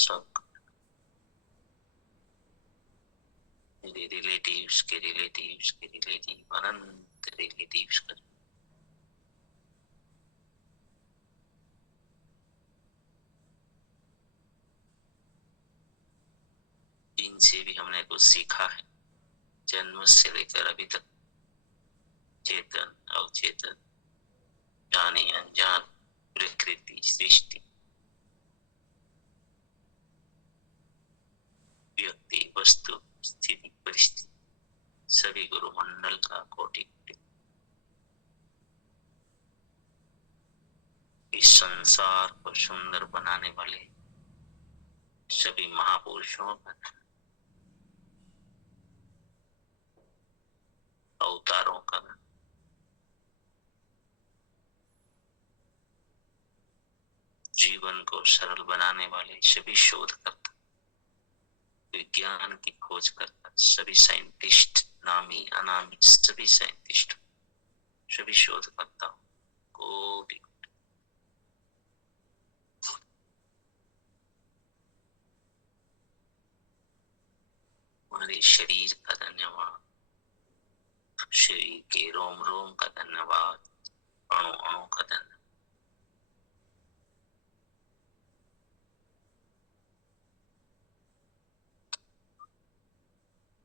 सब मेरे रिलेटिव्स के रिलेटिव्स के रिलेटिव, अनंत रिलेटिव्स का जिनसे भी हमने कुछ सीखा है जन्म से लेकर अभी तक, चेतन अवचेतन, जाने अनजान, प्रकृति सृष्टि, व्यक्ति वस्तु स्थिति परिस्थिति, सभी गुरु मंडल का कोटि कोटि, इस संसार को सुंदर बनाने वाले सभी महापुरुषों का, अवतारों का, जीवन को सरल बनाने वाले सभी शोधकर्ता, विज्ञान की खोज करता सभी साइंटिस्ट, नामी अनामी सभी साइंटिस्ट, सभी शोधकर्ता को हमारे शरीर का धन्यवाद, शरीर के रोम रोम का धन्यवाद, अणु अणु का धन्यवाद।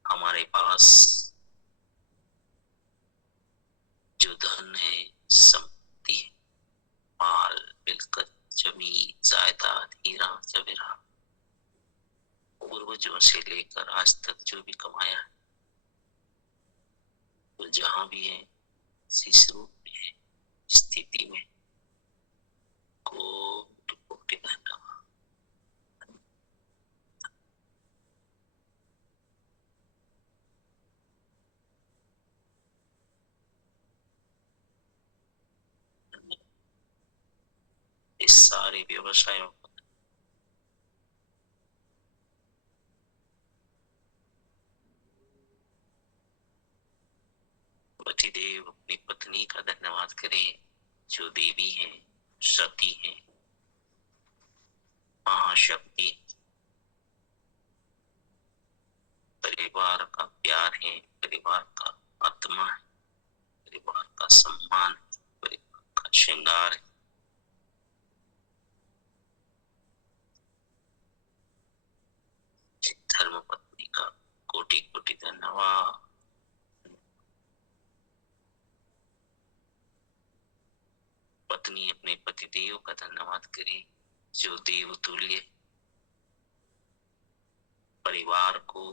हमारे पास जो धन है, संपत्ति है, माल मिलकत, जमीन जायदाद, हीरा जवेरात, पूर्वजों से लेकर आज तक जो भी कमाया है, वो जहां भी है, जिस रूप में है, स्थिति में, कोटि कोटि धन्यवाद। इस सारे व्यवसायों को पतिदेव अपनी पत्नी का धन्यवाद करें, जो देवी है, सती है, महाशक्ति, परिवार का प्यार है, परिवार का आत्मा है, परिवार का सम्मान है, परिवार का श्रृंगार है। धर्म पत्नी का कोटि कोटि धन्यवाद। पत्नी अपने पतिदेव का धन्यवाद करे, जो देवतुल्य परिवार को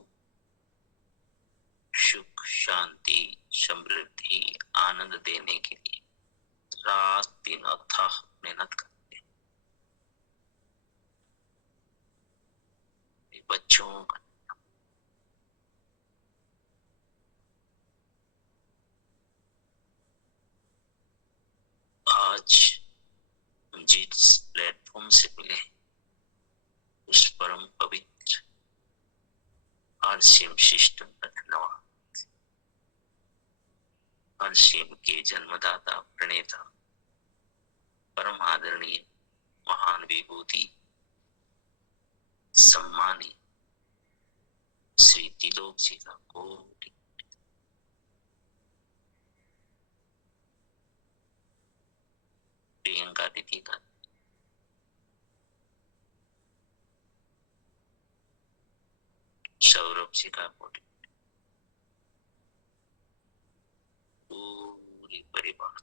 सुख शांति समृद्धि आनंद देने के लिए रात दिन अथाह मेहनत करते हैं। बच्चों का आज जिस प्लेटफॉर्म से मिले उस परम पवित्र आरसीएम सिस्टम का धन्यवाद। आरसीएम के जन्मदाता, प्रणेता, परम आदरणीय, महान विभूति, सम्मानी श्री त्रिलोक जी का कोटि, प्रियंका दीदी का, सौरभ जी का कोटि, पूरी परिवार,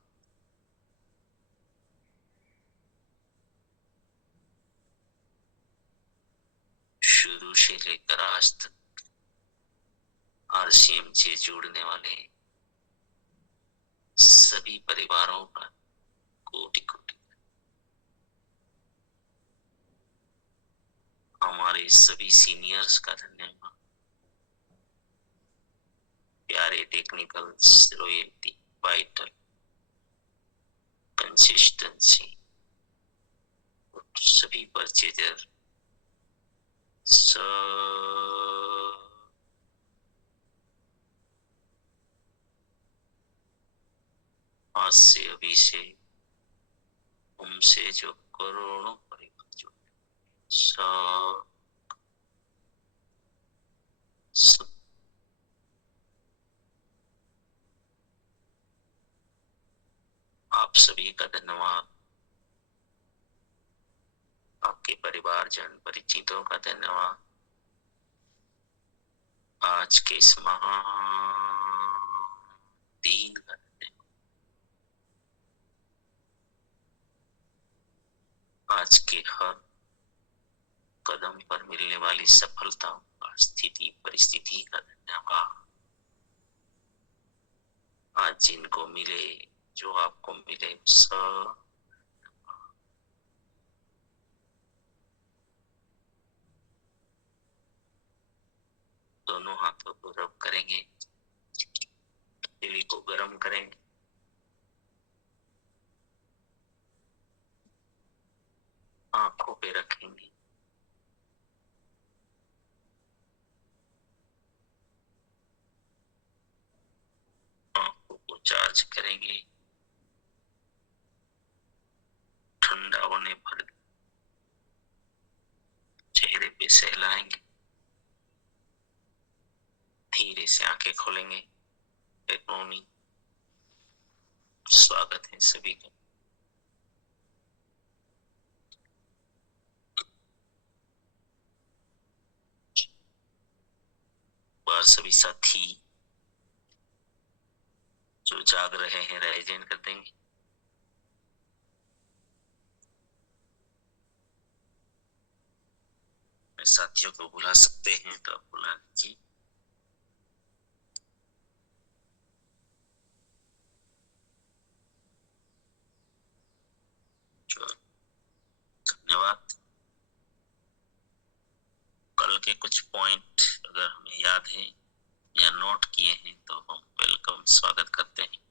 शुरू से लेकर आज तक आरसीएम से जुड़ने वाले सभी परिवारों का कोटि कोटि। हमारे सभी सीनियर्स का धन्यवाद, प्यारे टेक्निकल्स, रॉयल्टी, वाइटल, कंसिस्टेंसी, सभी परचेजर, आज से अभी से हमसे जो करोड़ों परिवार जुड़े, सब सभी का धन्यवाद। आपके परिवारजन परिचितों का धन्यवाद। आज के इस महान दिन का धन्यवाद। आज के हर कदम पर मिलने वाली सफलता का स्थिति परिस्थिति का धन्यवाद। आज जिनको मिले, जो आपको मिले, सब दोनों हाथों को रब करेंगे, दिल को गर्म करेंगे, आंखों पे रखेंगे, आंखों को चार्ज करेंगे, ठंडा होने पर चेहरे पे सहलाएंगे, धीरे से आंखें खोलेंगे। गुड मॉर्निंग, स्वागत है सभी का। बार सभी साथी जो जाग रहे हैं राइजन कर देंगे। साथियों को बुला सकते हैं तो आप बुला लीजिए। धन्यवाद। कल के कुछ पॉइंट अगर हमें याद है या नोट किए हैं तो हम वेलकम स्वागत करते हैं।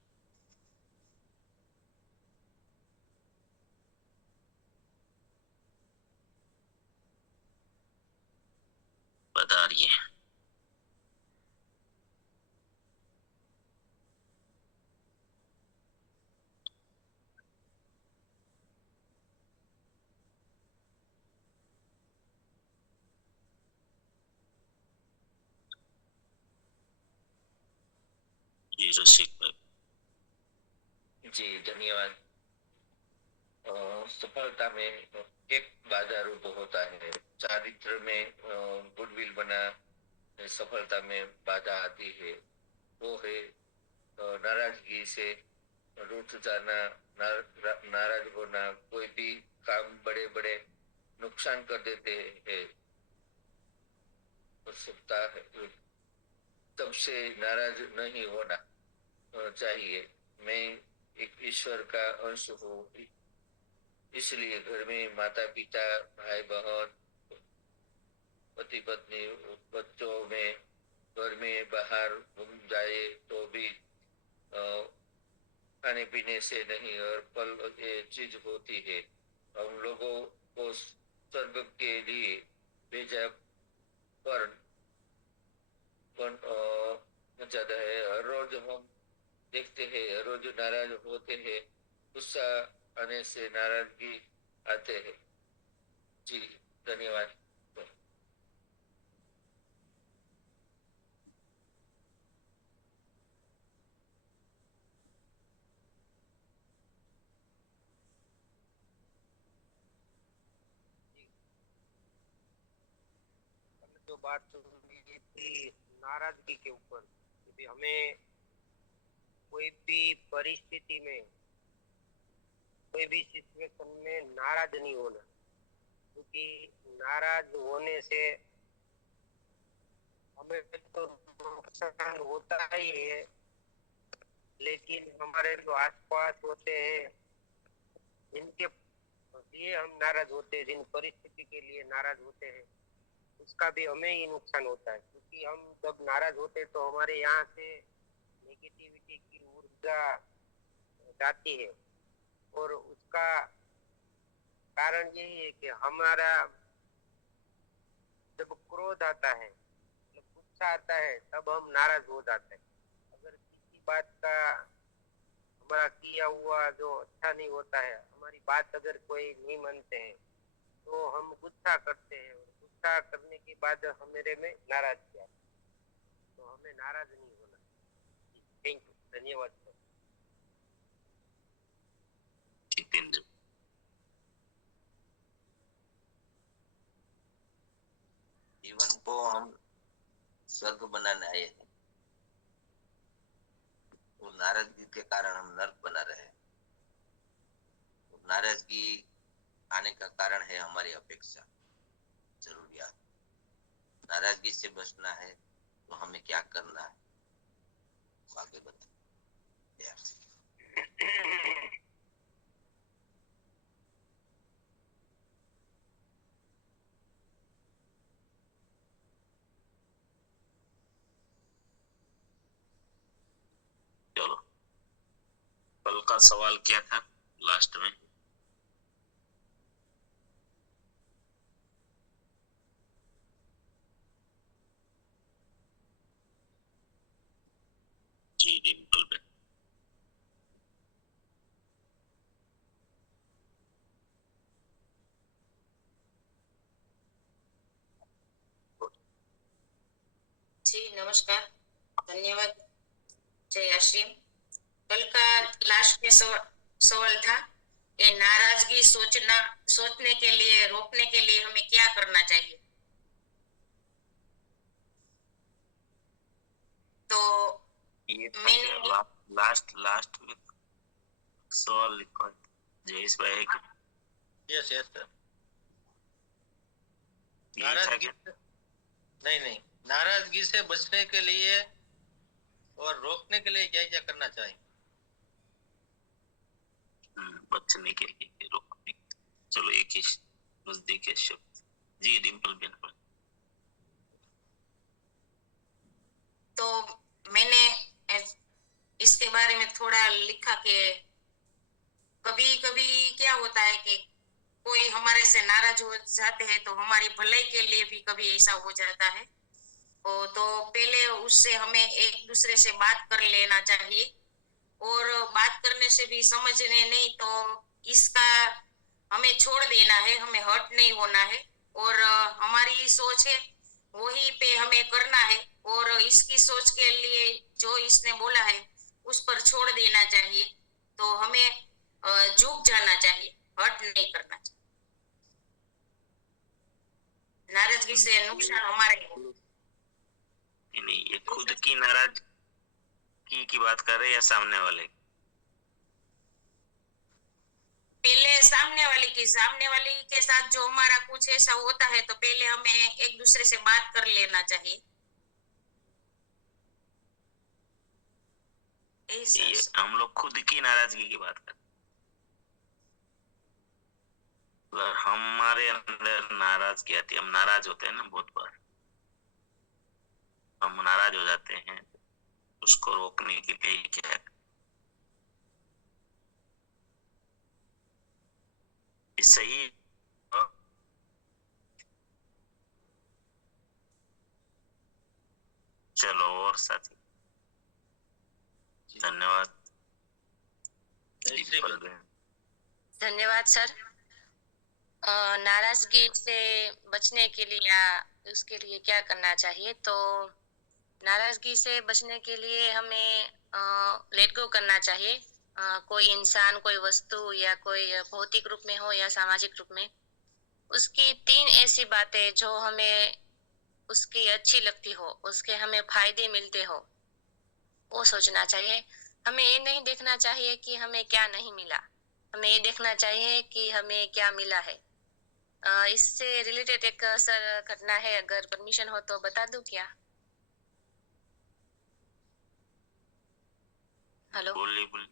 बताइए। जी रसिक भाई। जी धन्यवाद। सफलता में एक बाधा रूप होता है, चारित्र में गुडविल बना सफलता में बाधा आती है, वो है नाराजगी से रूठ जाना, नाराज होना, कोई भी काम बड़े बड़े नुकसान कर देते हैं, हो सकता है तब से नाराज नहीं होना चाहिए। मैं एक ईश्वर का अंश हूँ, इसलिए घर में माता पिता भाई बहन पति पत्नी बच्चों में घर में बाहर घूम जाए तो भी खाने पीने से नहीं, और फल ये चीज होती है। हम लोगों को स्वर्ग के लिए भेजा पर जाता है। हर रोज हम देखते हैं, हर रोज नाराज होते हैं, गुस्सा आने से नाराजगी आते हैं। जी धन्यवाद। जो बात सुनी थी नाराजगी के ऊपर, कि हमें कोई भी परिस्थिति में, कोई भी सिचुएशन में नाराज नहीं होना, क्योंकि नाराज होने से हमें तो नुकसान होता ही है, लेकिन हमारे जो आसपास होते हैं जिनके लिए हम नाराज होते हैं, जिन परिस्थिति के लिए नाराज होते हैं, उसका भी हमें ही नुकसान होता है। क्योंकि हम जब नाराज होते हैं तो हमारे यहाँ से नेगेटिविटी की ऊर्जा जाती है, और उसका कारण यही है कि हमारा जब क्रोध आता है, जब गुस्सा आता है, तब हम नाराज हो जाते हैं। अगर किसी बात का हमारा किया हुआ जो अच्छा नहीं होता है, हमारी बात अगर कोई नहीं मानते हैं, तो हम गुस्सा करते हैं, और गुस्सा करने के बाद हमारे में नाराज किया, तो हमें नाराज नहीं होना। थैंक यू, धन्यवाद। जितेंद्र। जीवन को हम स्वर्ग बनाने आए हैं, तो नाराजगी के कारण हम नर्क बना रहे हैं। तो नाराजगी आने का कारण है हमारी अपेक्षा, जरूरियात। नाराजगी से बचना है तो हमें क्या करना है, आगे बताइए प्यार से। चलो, कल का सवाल क्या था लास्ट में? जी डिम्पल पे। जी नमस्कार, धन्यवाद। जय आश्री। कल का लास्ट में सवाल था कि नाराजगी सोचने के लिए रोकने के लिए हमें क्या करना चाहिए। तो ये मैंने लास्ट में सवाल लिखा है जयेश भाई का। Yes sir. यही था नाराजगी क्या? नहीं, नाराजगी से बचने के लिए और रोकने के लिए क्या क्या करना चाहिए? बचने के लिए, रोकने। चलो एक ही नजदीक है शब्द। जी डिम्पल बिल्कुल। तो मैंने इसके बारे में थोड़ा लिखा कि कभी कभी क्या होता है कि कोई हमारे से नाराज हो जाते हैं तो हमारी भलाई के लिए भी कभी ऐसा हो जाता है। तो पहले उससे हमें एक दूसरे से बात कर लेना चाहिए, और बात करने से भी समझने नहीं तो इसका हमें छोड़ देना है, हमें हर्ट नहीं होना है, और हमारी सोच है वही पे हमें करना है, और इसकी सोच के लिए जो इसने बोला है उस पर छोड़ देना चाहिए। तो हमें झुक जाना चाहिए, हर्ट नहीं करना चाहिए। नाराजगी से नुकसान हमारा ही है। नहीं, ये खुद की नाराजगी की बात कर रहे हैं या सामने वाले? पहले सामने वाले के साथ जो हमारा कुछ ऐसा होता है तो पहले हमें एक दूसरे से बात कर लेना चाहिए। ये हम लोग खुद की नाराजगी की बात कर रहे हैं। हमारे अंदर नाराजगी आती है, हम नाराज होते हैं ना बहुत बार, हम नाराज हो जाते हैं। उसको रोकने के लिए क्या है? सही। चलो और साथी, धन्यवाद। धन्यवाद सर। नाराजगी से बचने के लिए या उसके लिए क्या करना चाहिए? तो नाराजगी से बचने के लिए हमें लेट गो करना चाहिए। कोई इंसान, कोई वस्तु या कोई भौतिक रूप में हो या सामाजिक रूप में, उसकी 3 ऐसी बातें जो हमें उसकी अच्छी लगती हो, उसके हमें फायदे मिलते हो, वो सोचना चाहिए। हमें ये नहीं देखना चाहिए कि हमें क्या नहीं मिला, हमें ये देखना चाहिए कि हमें क्या मिला है। इससे रिलेटेड एक सर घटना है, अगर परमिशन हो तो बता दूं क्या? हेलो। बोलिए।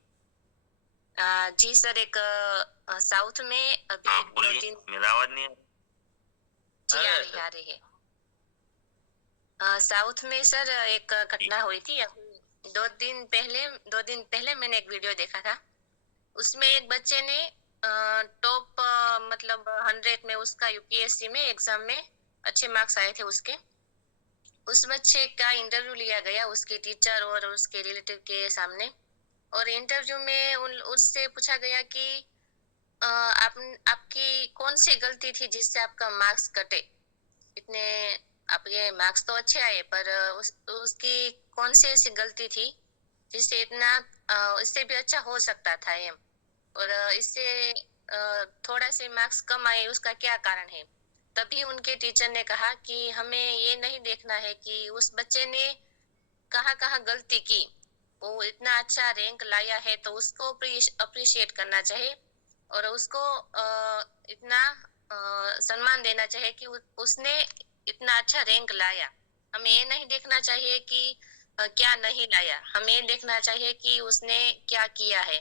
जी सर, एक साउथ में अभी हाँ 2 बोलिए, 3 मेरा आवाज नहीं है? जी आ रही है। साउथ में सर एक घटना हुई थी। अभी 2 दिन पहले मैंने एक वीडियो देखा था। उसमें एक बच्चे ने टॉप मतलब 100 में, उसका यूपीएससी में एग्जाम में अच्छे मार्क्स आए थे उसके। उस बच्चे का इंटरव्यू लिया गया उसके टीचर और उसके रिलेटिव के सामने, और इंटरव्यू में उससे पूछा गया कि आपकी कौन सी गलती थी जिससे आपका मार्क्स कटे। इतने आपके मार्क्स तो अच्छे आए, पर उसकी कौन सी ऐसी गलती थी जिससे इतना इससे भी अच्छा हो सकता था। और इससे थोड़ा से मार्क्स कम आए, उसका क्या कारण है? तभी उनके टीचर ने कहा कि हमें ये नहीं देखना है कि उस बच्चे ने कहाँ कहाँ गलती की, वो इतना अच्छा रैंक लाया है तो उसको अप्रिशिएट करना चाहिए और उसको इतना सम्मान देना चाहिए कि उसने इतना अच्छा रैंक लाया। हमें ये नहीं देखना चाहिए कि क्या नहीं लाया, हमें ये देखना चाहिए कि उसने क्या किया है।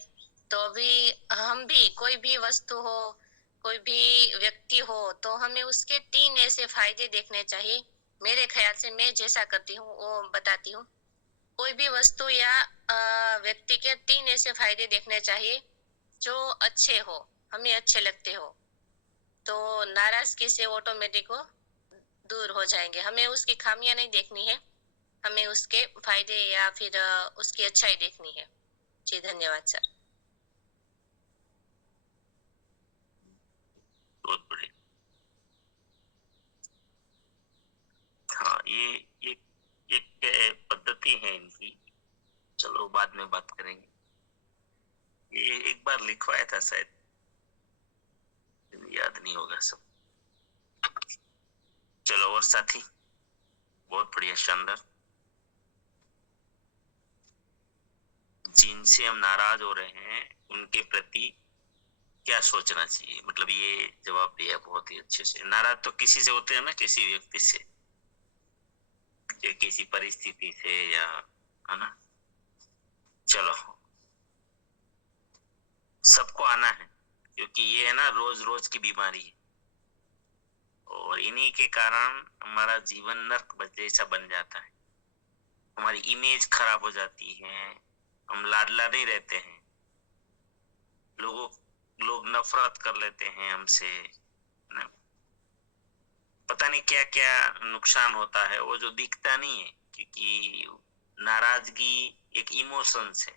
तो अभी हम भी कोई भी वस्तु हो, कोई भी व्यक्ति हो, तो हमें उसके 3 ऐसे फायदे देखने चाहिए। मेरे ख्याल से मैं जैसा करती हूँ वो बताती हूँ। कोई भी वस्तु या व्यक्ति के 3 ऐसे फायदे देखने चाहिए जो अच्छे हो, हमें अच्छे लगते हो, तो नाराजगी से ऑटोमेटिक वो दूर हो जाएंगे। हमें उसकी खामियां नहीं देखनी है, हमें उसके फायदे या फिर उसकी अच्छाई देखनी है। जी धन्यवाद सर। बहुत बढ़िया। हाँ, ये एक पद्धति है इनकी, चलो बाद में बात करेंगे। ये एक बार लिखवाया था शायद, याद नहीं होगा सब। चलो और साथी, बहुत बढ़िया, शानदार। जिनसे हम नाराज हो रहे हैं उनके प्रति क्या सोचना चाहिए, मतलब ये जवाब दिया बहुत ही अच्छे से। नाराज तो किसी से होते हैं ना, किसी व्यक्ति से या किसी परिस्थिति से, या है ना। चलो, सबको आना है, क्योंकि ये है ना रोज रोज की बीमारी है, और इन्हीं के कारण हमारा जीवन नर्क जैसा बन जाता है, हमारी इमेज खराब हो जाती है, हम लाडला नहीं रहते हैं, लोग नफरत कर लेते हैं हमसे, ना? पता नहीं क्या क्या नुकसान होता है, वो जो दिखता नहीं है, क्योंकि नाराजगी एक इमोशंस है,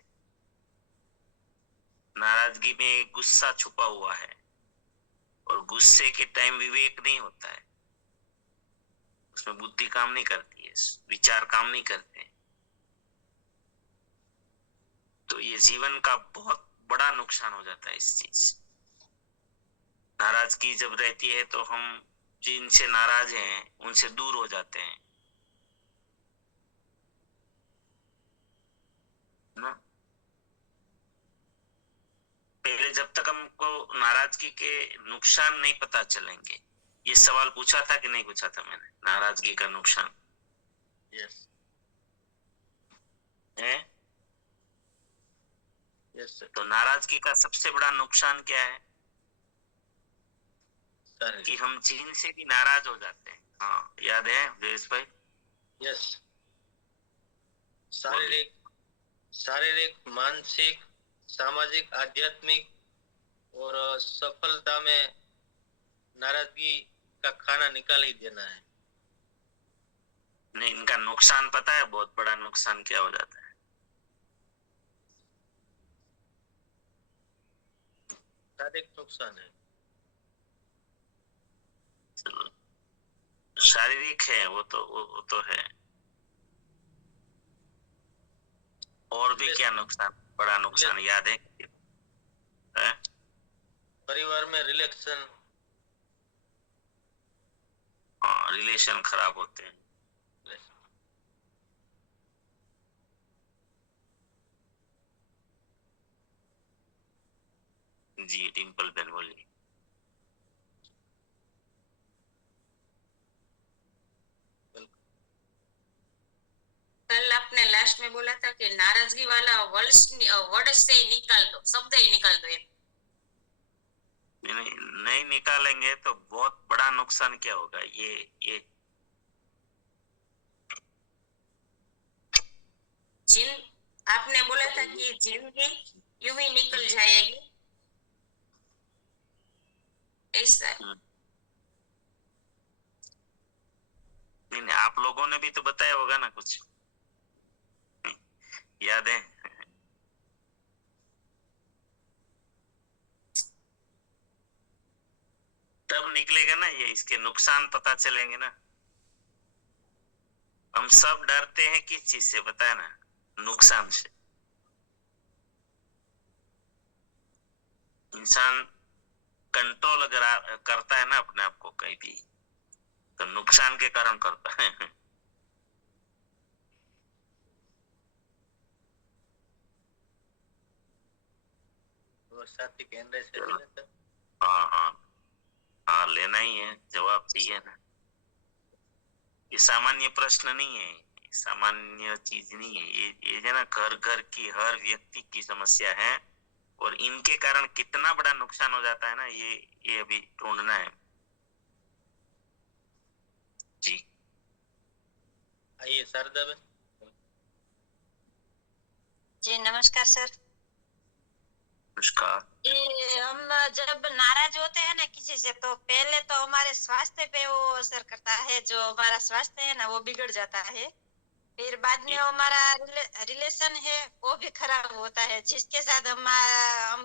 नाराजगी में गुस्सा छुपा हुआ है, और गुस्से के टाइम विवेक नहीं होता है, उसमें बुद्धि काम नहीं करती है, विचार काम नहीं करते। तो ये जीवन का बहुत बड़ा नुकसान हो जाता है इस चीज से। नाराजगी जब रहती है तो हम जिनसे नाराज हैं उनसे दूर हो जाते हैं ना। पहले जब तक हमको नाराजगी के नुकसान नहीं पता चलेंगे, ये सवाल पूछा था कि नहीं पूछा था मैंने, नाराजगी का नुकसान यस है। Yes sir. तो नाराजगी का सबसे बड़ा नुकसान क्या है सर कि हम जिन से भी नाराज हो जाते हैं। हाँ, याद है जयेश भाई? यस, शारीरिक, मानसिक, सामाजिक, आध्यात्मिक और सफलता में नाराजगी का खाना निकाल ही देना है। नहीं, इनका नुकसान पता है, बहुत बड़ा नुकसान क्या हो जाता है? शारीरिक नुकसान है। चलो, शारीरिक है वो तो है, और भी क्या नुकसान, बड़ा नुकसान याद है? परिवार में रिलेशन, हाँ, रिलेशन खराब होते हैं। जी डिम्पल बहन बोलिए। कल आपने लास्ट में बोला था कि नाराजगी वाला वर्ड से ही निकाल दो, शब्द ही निकाल दो। नहीं निकालेंगे तो बहुत बड़ा नुकसान क्या होगा, ये जिन आपने बोला था कि जिंदगी यूं ही निकल जाएगी, ऐसा। नहीं, आप लोगों ने भी तो बताया होगा ना कुछ, याद है? तब निकलेगा ना ये, इसके नुकसान पता चलेंगे ना। हम सब डरते हैं किस चीज से, बताया ना, नुकसान से। इंसान कंट्रोल अगर करता है ना अपने आप को कहीं भी, तो नुकसान के कारण करता है। हाँ हाँ हाँ, लेना ही है, जवाब चाहिए ना। ये सामान्य प्रश्न नहीं है, सामान्य चीज नहीं है, ये है ना, घर घर की हर व्यक्ति की समस्या है, और इनके कारण कितना बड़ा नुकसान हो जाता है ना, ये अभी ढूंढना है। जी आइए शारदा बहन। जी नमस्कार सर। नमस्कार। ये हम जब नाराज होते हैं ना किसी से, तो पहले तो हमारे स्वास्थ्य पे वो असर करता है, जो हमारा स्वास्थ्य है ना वो बिगड़ जाता है। फिर बाद में हमारा रिलेशन है वो भी खराब होता है, जिसके साथ हम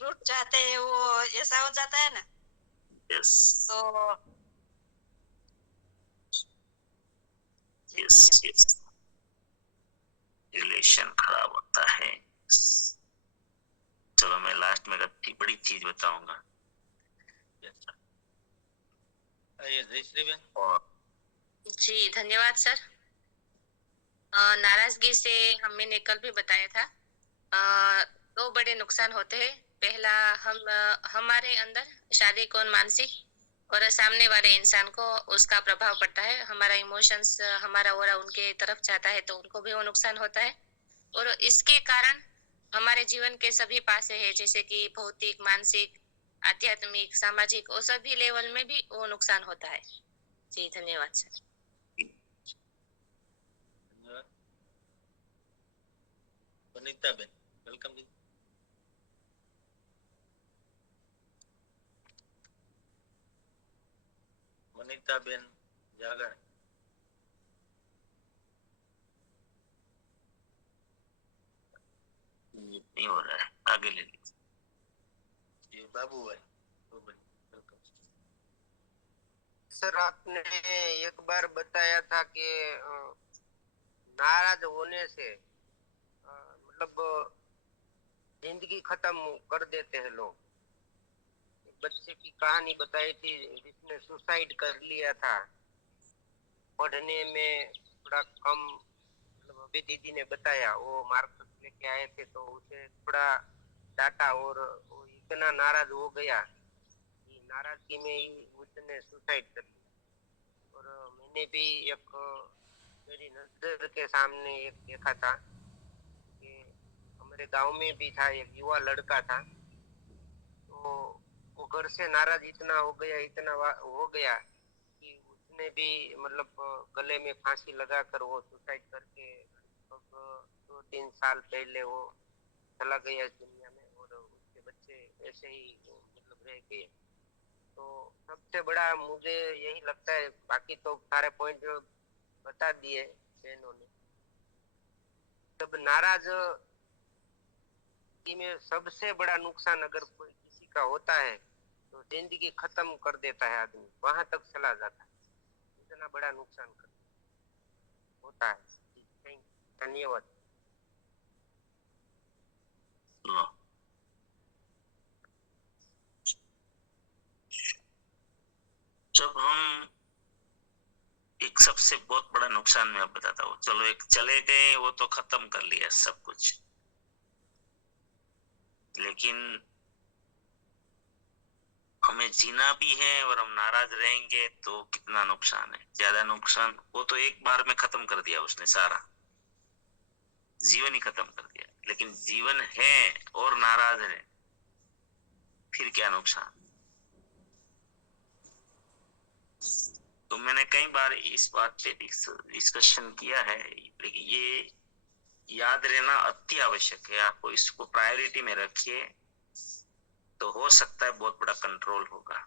टूट जाते हैं, वो ऐसा हो जाता है ना। यस तो यस यस, रिलेशन खराब होता है। चलो मैं लास्ट में एक बड़ी चीज बताऊंगा। आइए जयश्री बहन। और जी धन्यवाद सर। नाराजगी से मैंने कल भी बताया था, दो बड़े नुकसान होते हैं। पहला, हमारे अंदर शारीरिक और मानसिक, और सामने वाले इंसान को उसका प्रभाव पड़ता है। हमारा इमोशंस, हमारा ओरा उनके तरफ जाता है तो उनको भी वो नुकसान होता है। और इसके कारण हमारे जीवन के सभी पासे है, जैसे कि भौतिक, मानसिक, आध्यात्मिक, सामाजिक, और सभी लेवल में भी वो नुकसान होता है। जी धन्यवाद सर। धन्यवाद। वनिता बहन, वेलकम जी। वनिता बहन जागरण। नहीं हो रहा है, आगे ले लीजिए। जी बाबू भाई, वेलकम। सर आपने एक बार बताया था कि नाराज होने से मतलब जिंदगी खत्म कर देते हैं लोग। बच्चे की कहानी बताई थी जिसने सुसाइड कर लिया था, पढ़ने में थोड़ा कम, मतलब अभी दीदी ने बताया, वो मार्क्स लेके आए थे तो उसे थोड़ा डांटा और वो इतना नाराज हो गया कि नाराजगी में ही उसने सुसाइड कर लिया। और मैंने भी एक, मेरी नजर के सामने एक देखा था कि हमारे गांव में भी था, एक युवा लड़का था, तो वो घर से नाराज इतना हो गया, इतना हो गया कि उसने भी मतलब गले में फांसी लगाकर वो सुसाइड करके 2-3 साल पहले वो चला गया इस दुनिया में, और उसके बच्चे ऐसे ही मतलब रह गए। तो सबसे बड़ा मुझे यही लगता है, बाकी तो सारे पॉइंट बता दिए बहनों ने। जब नाराज में सबसे बड़ा नुकसान अगर कोई किसी का होता है तो जिंदगी खत्म कर देता है, आदमी वहां तक चला जाता है, इतना बड़ा नुकसान होता है। धन्यवाद। जब हम एक सबसे बहुत बड़ा नुकसान मैं अब बताता हूँ। चलो एक चले गए, वो तो खत्म कर लिया सब कुछ, लेकिन हमें जीना भी है और हम नाराज रहेंगे तो कितना नुकसान है, ज्यादा नुकसान। वो तो एक बार में खत्म कर दिया उसने, सारा जीवन ही खत्म कर दिया। लेकिन जीवन है और नाराज है, फिर क्या नुकसान। तो मैंने कई बार इस बात पे डिस्कशन किया है, लेकिन ये याद रहना अति आवश्यक है। आपको इसको प्रायोरिटी में रखिए तो हो सकता है बहुत बड़ा कंट्रोल होगा।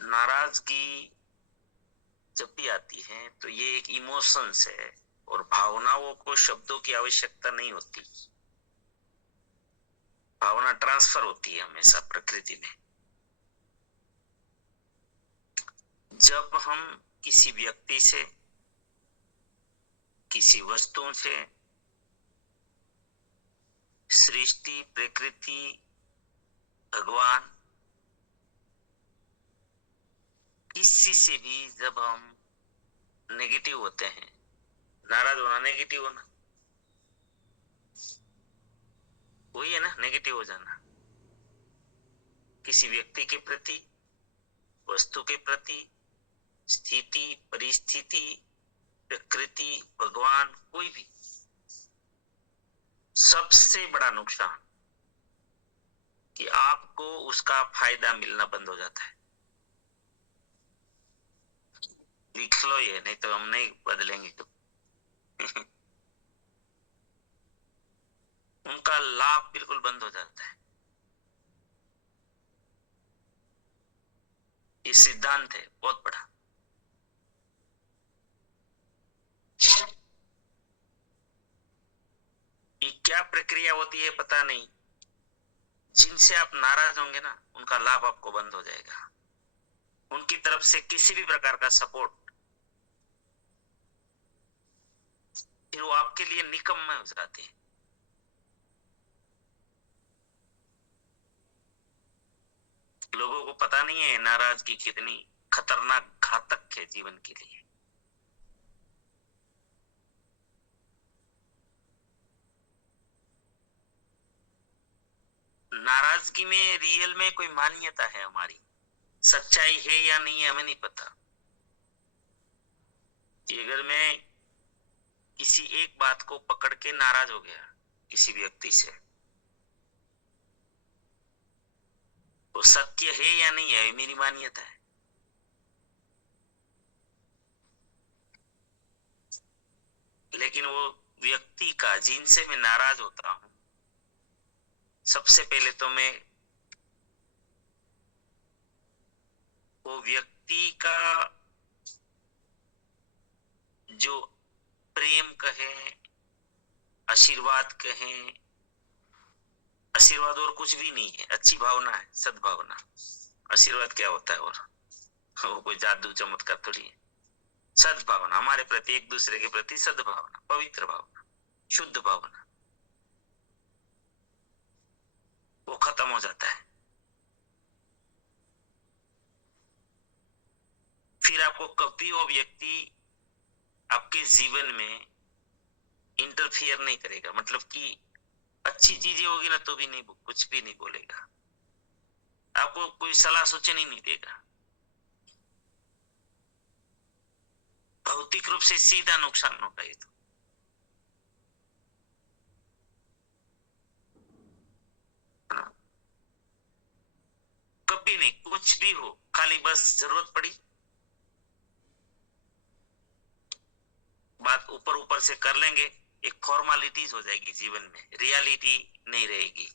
नाराजगी जब भी आती है तो ये एक इमोशंस है, और भावनाओं को शब्दों की आवश्यकता नहीं होती। भावना ट्रांसफर होती है हमेशा प्रकृति में। जब हम किसी व्यक्ति से, किसी वस्तु से सृष्टि, प्रकृति, भगवान, किसी से भी जब हम नेगेटिव होते हैं, नाराज होना नेगेटिव होना, वही है ना नेगेटिव हो जाना। किसी व्यक्ति के प्रति, वस्तु के प्रति, स्थिति, परिस्थिति, प्रकृति, भगवान, कोई भी, सबसे बड़ा नुकसान कि आपको उसका फायदा मिलना बंद हो जाता है। लिख लो ये, नहीं तो हम नहीं बदलेंगे तो। उनका लाभ बिल्कुल बंद हो जाता है। ये सिद्धांत है बहुत बड़ा। ये क्या प्रक्रिया होती है पता नहीं, जिनसे आप नाराज होंगे ना उनका लाभ आपको बंद हो जाएगा। उनकी तरफ से किसी भी प्रकार का सपोर्ट फिर वो आपके लिए निकम्मे हो जाते हैं। लोगों को पता नहीं है नाराजगी कितनी खतरनाक घातक है जीवन के लिए। नाराजगी में रियल में कोई मान्यता है, हमारी सच्चाई है या नहीं है हमें नहीं पता। कि अगर मैं किसी एक बात को पकड़ के नाराज हो गया किसी व्यक्ति से, वो सत्य है या नहीं है मेरी मान्यता है। लेकिन वो व्यक्ति का जिनसे मैं नाराज होता हूं, सबसे पहले तो मैं वो व्यक्ति का जो प्रेम कहें, आशीर्वाद कहें, आशीर्वाद और कुछ भी नहीं है, अच्छी भावना है, सद्भावना। आशीर्वाद क्या होता है और वो कोई जादू चमत्कार थोड़ी है। सद्भावना, हमारे प्रति, एक दूसरे के प्रति सद्भावना, पवित्र भावना, शुद्ध भावना, वो खत्म हो जाता है। फिर आपको कभी वो व्यक्ति आपके जीवन में इंटरफियर नहीं करेगा, मतलब कि अच्छी चीजें होगी ना तो भी नहीं, कुछ भी नहीं बोलेगा, आपको कोई सलाह सूचन ही नहीं देगा। भौतिक रूप से सीधा नुकसान होगा ये तो। कभी नहीं, कुछ भी हो, खाली बस जरूरत पड़ी, बात ऊपर ऊपर से कर लेंगे, एक फॉर्मेलिटीज हो जाएगी जीवन में, रियलिटी नहीं रहेगी।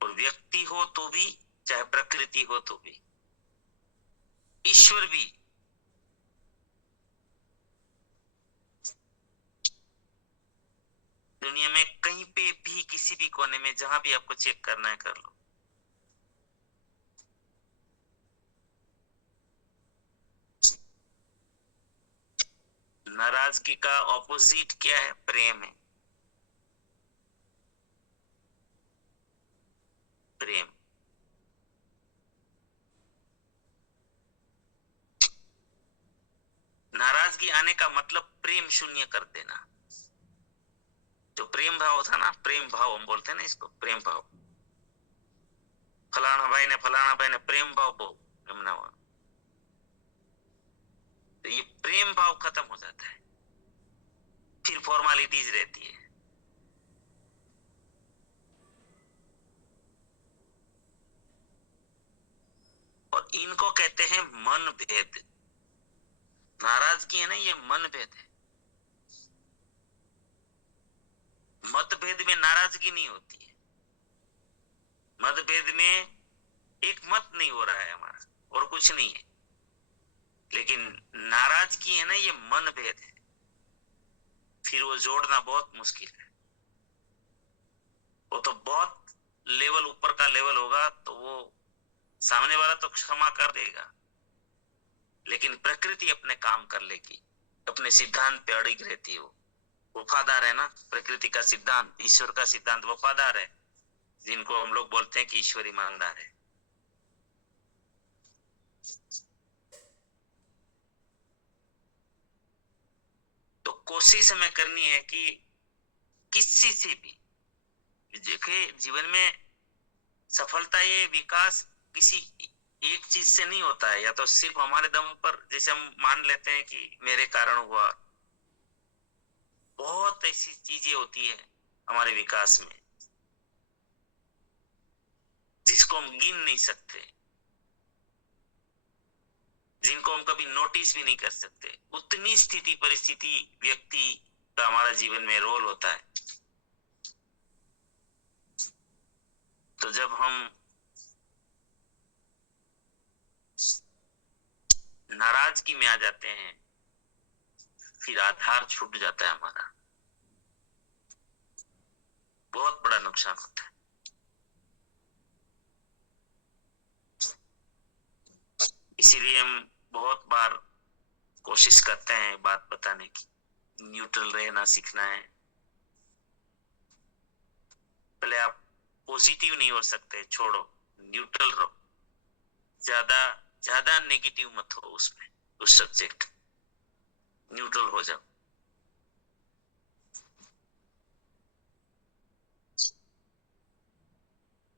और व्यक्ति हो तो भी, चाहे प्रकृति हो तो भी, ईश्वर भी, दुनिया में कहीं पे भी, किसी भी कोने में, जहां भी आपको चेक करना है कर लो। नाराजगी का ऑपोजिट क्या है? प्रेम है। प्रेम, नाराजगी आने का मतलब प्रेम शून्य कर देना। जो प्रेम भाव था ना, प्रेम भाव हम बोलते हैं ना इसको, प्रेम भाव। फलाना भाई ने प्रेम भाव हमने हुआ, तो ये प्रेम भाव खत्म हो जाता है, फिर फॉर्मेलिटीज रहती है। और इनको कहते हैं मन भेद। नाराजगी है ना, ये मन भेद है। मतभेद में नाराजगी नहीं होती है। मतभेद में एक मत नहीं हो रहा है हमारा, और कुछ नहीं है। लेकिन नाराजगी है ना, ये मन भेद है, फिर वो जोड़ना बहुत मुश्किल है। वो तो बहुत लेवल ऊपर का लेवल होगा, तो वो सामने वाला तो क्षमा कर देगा, लेकिन प्रकृति अपने काम कर लेगी, अपने सिद्धांत पे अड़िग रहती है वो। वफादार है ना। प्रकृति का सिद्धांत, ईश्वर का सिद्धांत वफादार है, जिनको हम लोग बोलते हैं कि ईश्वर ईमानदार है। तो कोशिश हमें करनी है कि किसी से भी देखिए, जीवन में सफलता, ये विकास किसी एक चीज से नहीं होता है, या तो सिर्फ हमारे दम पर, जैसे हम मान लेते हैं कि मेरे कारण हुआ। बहुत ऐसी चीजें होती है हमारे विकास में जिसको हम गिन नहीं सकते, जिनको हम कभी नोटिस भी नहीं कर सकते। उतनी स्थिति परिस्थिति व्यक्ति का हमारा जीवन में रोल होता है। तो जब हम नाराजगी में आ जाते हैं, फिर आधार छूट जाता है हमारा, बहुत बड़ा नुकसान होता है। इसीलिए हम बहुत बार कोशिश करते हैं बात बताने की, न्यूट्रल रहना सीखना है। पहले आप पॉजिटिव नहीं हो सकते, छोड़ो, न्यूट्रल रहो, ज्यादा नेगेटिव मत हो उसमें, उस सब्जेक्ट, न्यूट्रल हो जाओ।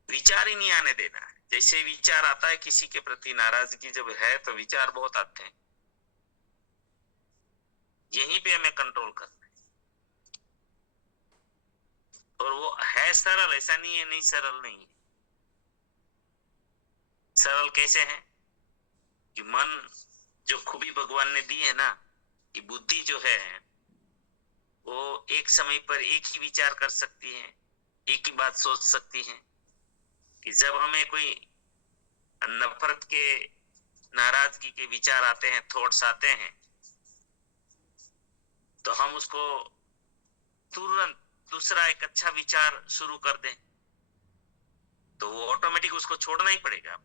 विचार ही नहीं आने देना है। जैसे विचार आता है किसी के प्रति नाराजगी जब है, तो विचार बहुत आते हैं, यहीं पे हमें कंट्रोल करना है। और वो है सरल, ऐसा नहीं है नहीं सरल नहीं है। सरल कैसे है कि मन जो खूबी भगवान ने दी है ना, कि बुद्धि जो है वो एक समय पर एक ही विचार कर सकती है, एक ही बात सोच सकती है। कि जब हमें कोई नफरत के, नाराजगी के विचार आते हैं, थॉट्स आते हैं, तो हम उसको तुरंत दूसरा एक अच्छा विचार शुरू कर दें, तो वो ऑटोमेटिक उसको छोड़ना ही पड़ेगा।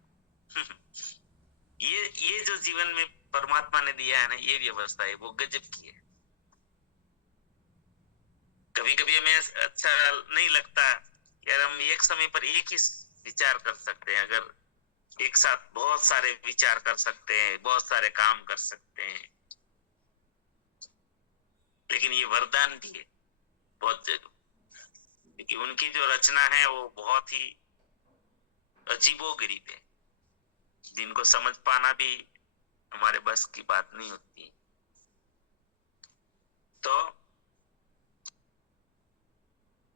ये जो जीवन में परमात्मा ने दिया है ना, ये व्यवस्था है, वो गजब की है। कभी कभी हमें अच्छा नहीं लगता यार, हम एक समय पर एक ही विचार कर सकते हैं। अगर एक साथ बहुत सारे विचार कर सकते हैं, बहुत सारे काम कर सकते हैं, लेकिन ये वरदान भी है बहुत जगह, क्योंकि उनकी जो रचना है वो बहुत ही अजीबोगरीब है, जिनको समझ पाना भी हमारे बस की बात नहीं होती। तो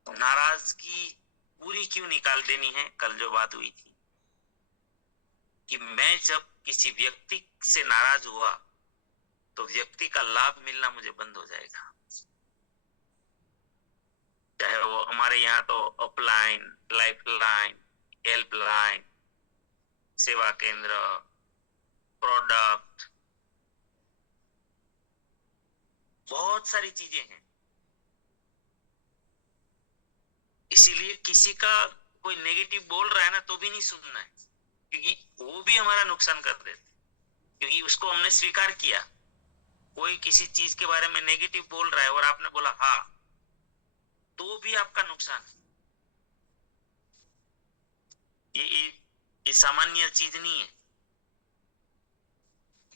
नाराजगी पूरी क्यों निकाल देनी है? कल जो बात हुई थी कि मैं जब किसी व्यक्ति से नाराज हुआ तो व्यक्ति का लाभ मिलना मुझे बंद हो जाएगा। चाहे वो हमारे यहाँ तो अपलाइन, लाइफलाइन, हेल्पलाइन, सेवा केंद्र, प्रोडक्ट, बहुत सारी चीजें हैं। इसीलिए किसी का कोई नेगेटिव बोल रहा है ना, तो भी नहीं सुनना है, क्योंकि वो भी हमारा नुकसान कर देते, क्योंकि उसको हमने स्वीकार किया। कोई किसी चीज के बारे में नेगेटिव बोल रहा है और आपने बोला हाँ, तो भी आपका नुकसान है। ये सामान्य चीज नहीं है।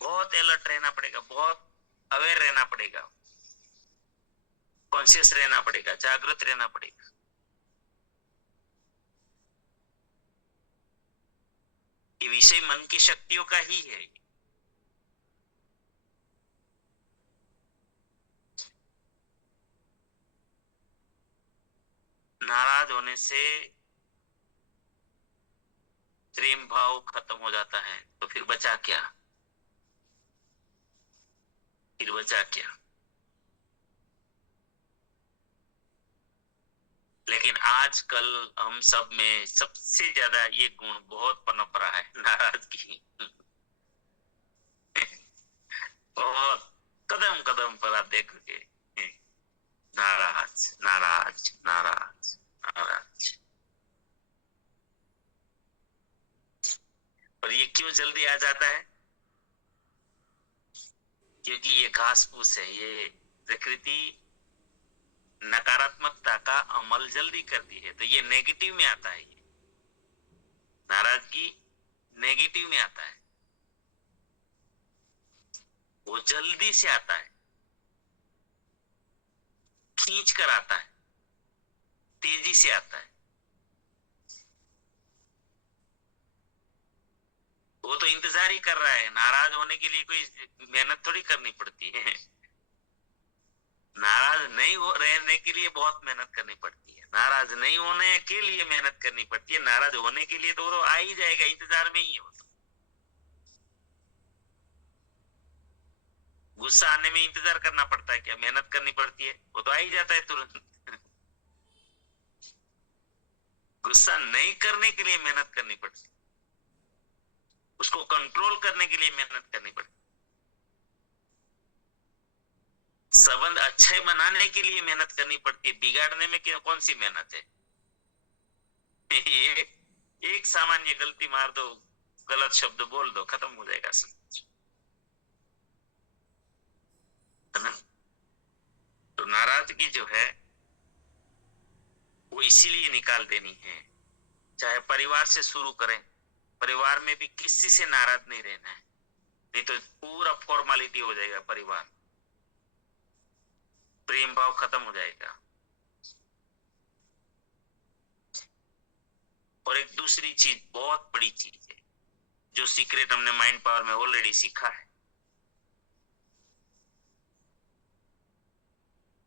बहुत अलर्ट रहना पड़ेगा, बहुत अवेयर रहना पड़ेगा, कॉन्शियस रहना पड़ेगा, जागृत रहना पड़ेगा। ये विषय मन की शक्तियों का ही है। नाराज होने से प्रेम भाव खत्म हो जाता है, तो फिर बचा क्या? फिर बचा क्या? लेकिन आजकल हम सब में सबसे ज्यादा ये गुण बहुत पनप रहा है, नाराजगी। बहुत कदम कदम पर आप देखोगे नाराज नाराज नाराज नाराज। और ये क्यों जल्दी आ जाता है? क्योंकि ये घास फूस है, ये प्रकृति नकारात्मकता का अमल जल्दी करती है। तो ये नेगेटिव में आता है, ये नाराजगी नेगेटिव में आता है, वो जल्दी से आता है, खींच कर आता है, तेजी से आता है। वो तो इंतजार ही कर रहा है, नाराज होने के लिए कोई मेहनत थोड़ी करनी पड़ती है। नाराज नहीं हो रहने के लिए बहुत मेहनत करनी पड़ती है, नाराज नहीं होने के लिए मेहनत करनी पड़ती है। नाराज होने के लिए तो वो तो आ ही जाएगा, इंतजार में ही है वो तो। गुस्सा आने में इंतजार करना पड़ता है क्या? मेहनत करनी पड़ती है? वो तो आ ही जाता है तुरंत। गुस्सा नहीं करने के लिए मेहनत करनी पड़ती है, उसको कंट्रोल करने के लिए मेहनत करनी पड़ती है, संबंध अच्छे बनाने के लिए मेहनत करनी पड़ती है। बिगाड़ने में कौन सी मेहनत है? एक सामान्य गलती मार दो, गलत शब्द बोल दो, खत्म हो जाएगा सब। तो नाराजगी जो है वो इसीलिए निकाल देनी है। चाहे परिवार से शुरू करें, परिवार में भी किसी से नाराज नहीं रहना है, नहीं तो पूरा फॉर्मेलिटी हो जाएगा परिवार, प्रेम भाव खत्म हो जाएगा। और एक दूसरी चीज, बहुत बड़ी चीज है, जो सीक्रेट हमने माइंड पावर में ऑलरेडी सीखा है,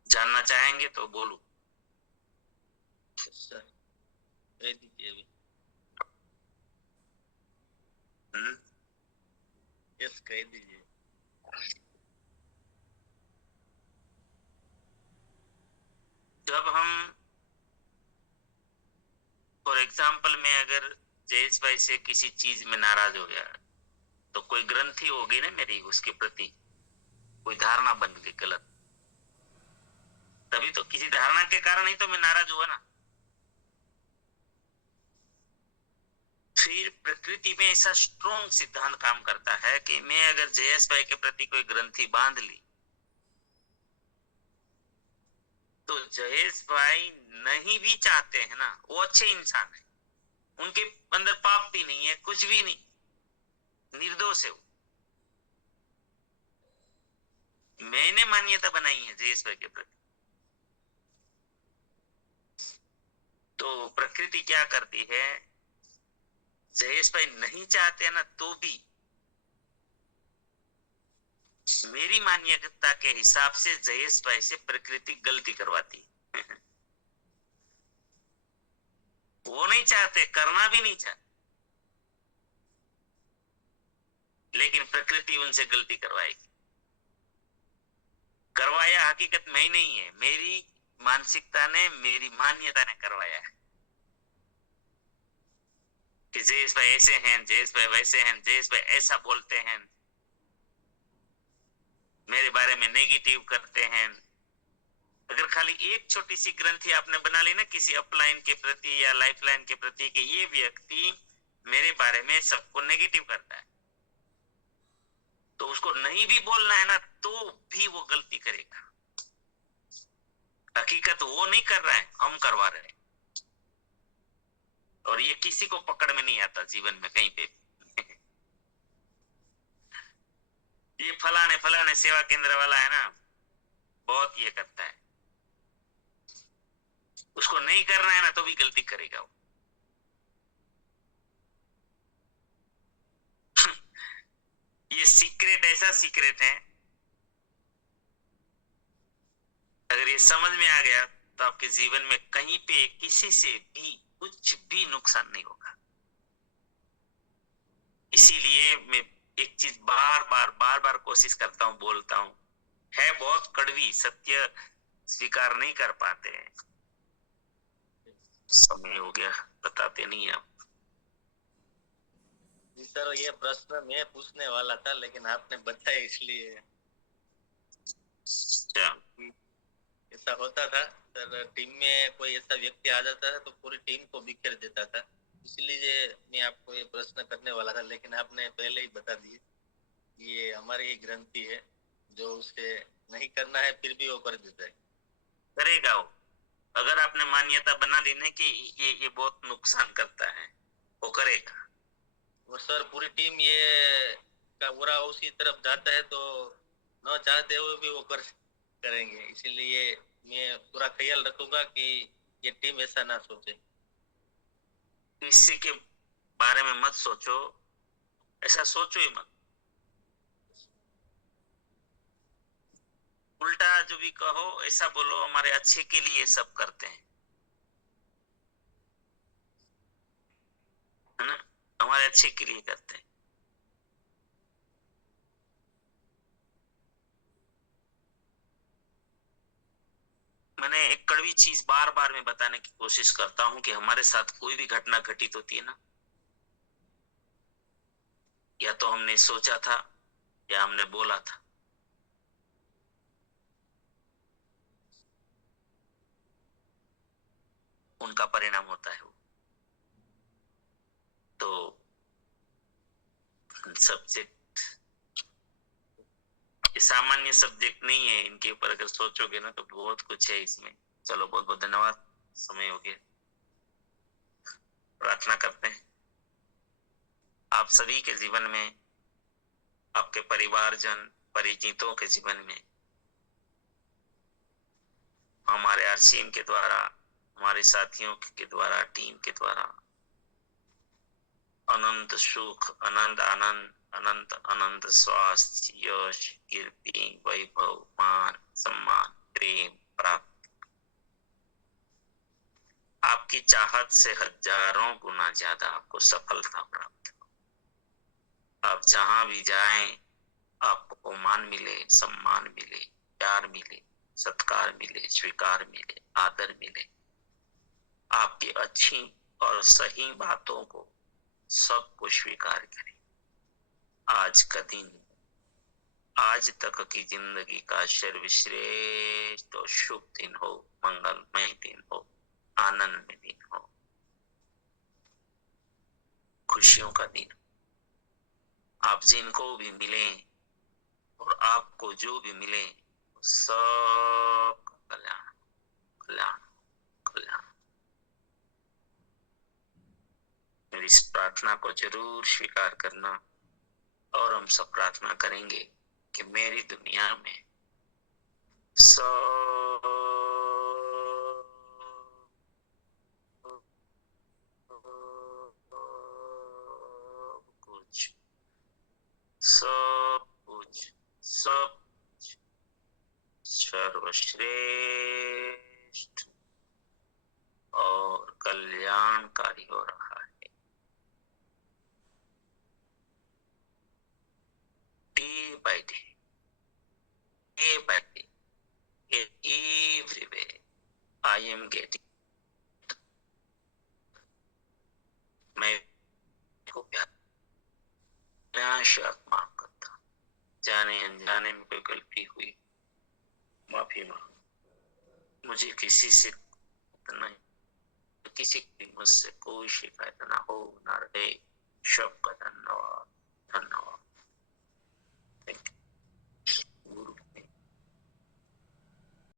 जानना चाहेंगे तो बोलो। सर कह दीजिए अभी। यस कह दीजिए। जब हम फॉर एग्जाम्पल में अगर जयेश भाई से किसी चीज में नाराज हो गया, तो कोई ग्रंथि होगी ना मेरी उसके प्रति, कोई धारणा बन गई गलत, तभी तो किसी धारणा के कारण ही तो मैं नाराज हुआ ना। फिर प्रकृति में ऐसा स्ट्रॉन्ग सिद्धांत काम करता है कि मैं अगर जयेश भाई के प्रति कोई ग्रंथि बांध ली, तो जयेश भाई नहीं भी चाहते हैं ना, वो अच्छे इंसान है, उनके अंदर पाप भी नहीं है, कुछ भी नहीं, निर्दोष है वो। मैंने मान्यता बनाई है जयेश भाई के प्रति। तो प्रकृति क्या करती है, जयेश भाई नहीं चाहते ना तो भी मेरी मान्यता के हिसाब से जयेश भाई से प्रकृति गलती करवाती है। वो नहीं चाहते, करना भी नहीं चाहते, लेकिन प्रकृति उनसे गलती करवाएगी। करवाया हकीकत में ही नहीं है, मेरी मानसिकता ने, मेरी मान्यता ने करवाया है कि जयेश भाई ऐसे हैं, जयेश भाई वैसे हैं, जयेश भाई ऐसा बोलते हैं, मेरे बारे में नेगेटिव करते हैं। अगर खाली एक छोटी सी ग्रंथि आपने बना ली ना किसी अपलाइन के प्रति या लाइफलाइन के प्रति कि ये व्यक्ति मेरे बारे में सबको नेगेटिव करता है, तो उसको नहीं भी बोलना है ना तो भी वो गलती करेगा। हकीकत वो नहीं कर रहा है, हम करवा रहे हैं, और ये किसी को पकड़ में नहीं आता जीवन में कहीं पे। ये फलाने सेवा केंद्र वाला है ना, बहुत ये करता है, उसको नहीं करना है ना तो भी गलती करेगा वो। ये सीक्रेट ऐसा सीक्रेट है, अगर ये समझ में आ गया तो आपके जीवन में कहीं पे किसी से भी कुछ भी नुकसान नहीं होगा। इसीलिए मैं एक चीज बार बार कोशिश करता हूं, बोलता हूं, है बहुत कड़वी, सत्य स्वीकार नहीं कर पाते हैं। समय हो गया, बताते नहीं आप। जी सर, ये प्रश्न मैं पूछने वाला था लेकिन आपने बताया इसलिए। ऐसा होता था सर, टीम में कोई ऐसा व्यक्ति आ जाता है तो पूरी टीम को बिखेर देता था, इसलिए मैं आपको ये प्रश्न करने वाला था, लेकिन आपने पहले ही बता दिए। ये हमारी ही ग्रंथि है, जो उसे नहीं करना है फिर भी वो कर देता है। करेगा वो। अगर आपने मान्यता बना ली ना कि ये बहुत नुकसान करता है, वो करेगा। और सर पूरी टीम ये का पूरा उसी तरफ जाता है तो न चाहते हुए भी वो करेंगे, इसीलिए मैं पूरा ख्याल रखूंगा कि ये टीम ऐसा ना सोचे। किसी के बारे में मत सोचो, ऐसा सोचो ही मत। उल्टा जो भी कहो ऐसा बोलो हमारे अच्छे के लिए सब करते हैं, है ना, हमारे अच्छे के लिए करते हैं। मैंने एक कड़वी चीज बार बार मैं बताने की कोशिश करता हूं कि हमारे साथ कोई भी घटना घटित होती है ना, या तो हमने सोचा था या हमने बोला था, उनका परिणाम होता है वो। तो सब्जेक्ट सामान्य सब्जेक्ट नहीं है, इनके ऊपर अगर सोचोगे ना तो बहुत कुछ है इसमें। चलो बहुत बहुत धन्यवाद, समय हो गया। प्रार्थना करते हैं आप सभी के जीवन में, आपके परिवारजन परिचितों के जीवन में, हमारे आरसीएम के द्वारा, हमारे साथियों के द्वारा, टीम के द्वारा अनंत सुख, अनंत आनंद, अनंत अनंत स्वास्थ्य, यश, कीर्ति, वैभव, मान, सम्मान, प्रेम प्राप्त, आपकी चाहत से हजारों गुना ज्यादा आपको सफलता प्राप्त हो। आप जहां भी जाएं आपको मान मिले, सम्मान मिले, प्यार मिले, सत्कार मिले, स्वीकार मिले, आदर मिले। आपकी अच्छी और सही बातों को सबको स्वीकार करें। आज का दिन, आज तक की जिंदगी का सर्वश्रेष्ठ और शुभ दिन हो, मंगलमय दिन हो, आनंद में दिन हो, खुशियों का दिन। आप जिनको भी मिले और आपको जो भी मिले सब कल्याण कल्याण कल्याण। मेरी इस प्रार्थना को जरूर स्वीकार करना, और हम सब प्रार्थना करेंगे कि मेरी दुनिया में सब कुछ सब कुछ सब सर्वश्रेष्ठ और कल्याणकारी हो रहा है। Day by day, day by day, everywhere I am getting, मैं को प्यार माफ करता, जाने अनजाने में कोई गलती हुई माफी मांग, मुझे किसी से नहीं, किसी की मुझसे कोई शिकायत ना हो ना रहे। सबका धन्यवाद, धन्यवाद।